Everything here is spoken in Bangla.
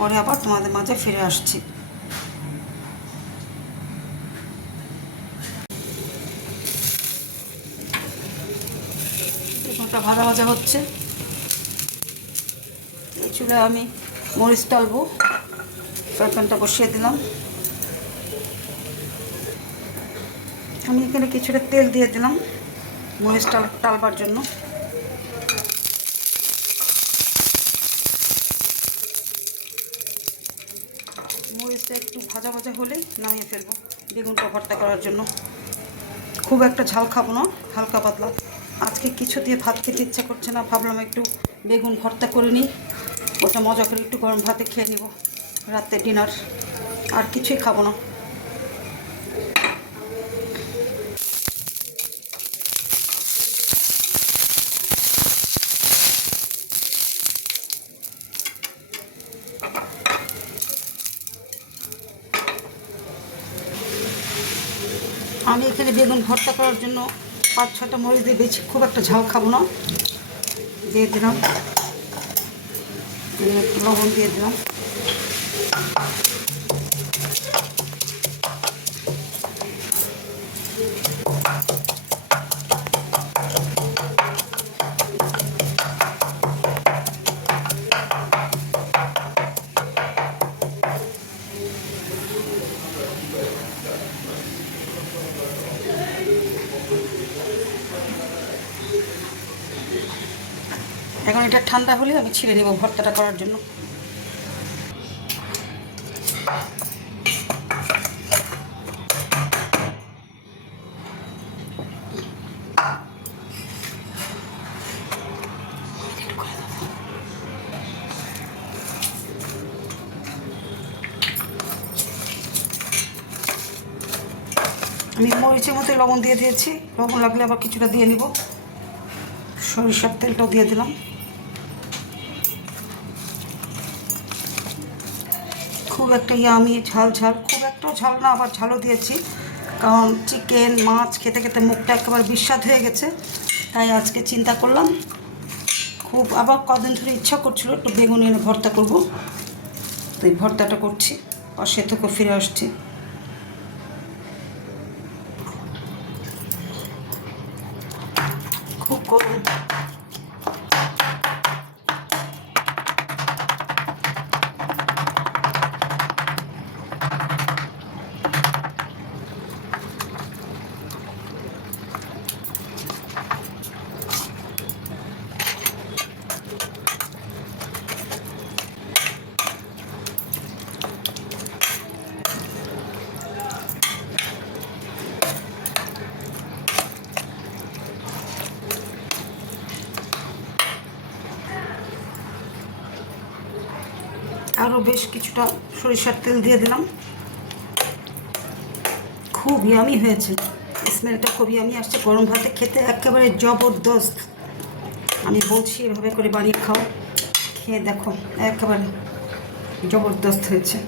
পরে আবার তোমাদের মাঝে ফিরে আসছি। ভাজা ভাজা হচ্ছে? এই চুলায় আমি মরিচ টালবো ফ্রাই প্যানটা বসিয়ে দিলাম। আমি এখানে কিছুটা তেল দিয়ে দিলাম মরিচ টাল টালবার জন্য। মরিচটা একটু ভাজা ভাজা হলে নামিয়ে ফেলব। বেগুনটা ভর্তা করার জন্য। খুব একটা ঝাল খাব না, হালকা পাতলা। আজকে কিছু দিয়ে ভাত খেতে ইচ্ছা করছে না, ভাবলাম একটু বেগুন ভর্তা করে নিই। ওটা মজা করে একটু গরম ভাতে খেয়ে নিব। রাতে ডিনার। আর কিছুই খাব না। আমি এখানে বেগুন ভর্তা করার জন্য পাঁচ ছটা মরিচ দিয়ে বেশি খুব একটা ঝাল খাব না। দিয়ে দিলাম। লবণ দিয়ে দিলাম। এখন এটা ঠান্ডা হলে আমি ছিঁড়ে নেব ভর্তাটা করার জন্য। আমি মরিচের মধ্যে লবণ দিয়ে দিয়েছি। লবণ লাগলে আবার কিছুটা দিয়ে নিব। সরিষার তেলটাও দিয়ে দিলাম। খুব একটা ইয়ামি ঝাল ঝাল, খুব একটা ঝাল না, আবার ঝালও দিয়েছি। কারণ চিকেন মাছ খেতে খেতে মুখটা একেবারে বিস্বাদ হয়ে গেছে। তাই আজকে চিন্তা করলাম, খুব আবার কদিন ধরে ইচ্ছা করছিল একটু বেগুন এনে ভর্তা করব। তো এই ভর্তাটা করছি পাশে থেকে ফিরে আসছি। আরও বেশ কিছুটা সরিষার তেল দিয়ে দিলাম। খুব ইয়ামি হয়েছে। স্মেলটা খুব ইয়ামি আসছে। গরম ভাতে খেতে একেবারে জবরদস্ত। আমি বলছি এভাবে করে বানিয়ে খাও। খেয়ে দেখো, একেবারে জবরদস্ত হয়েছে।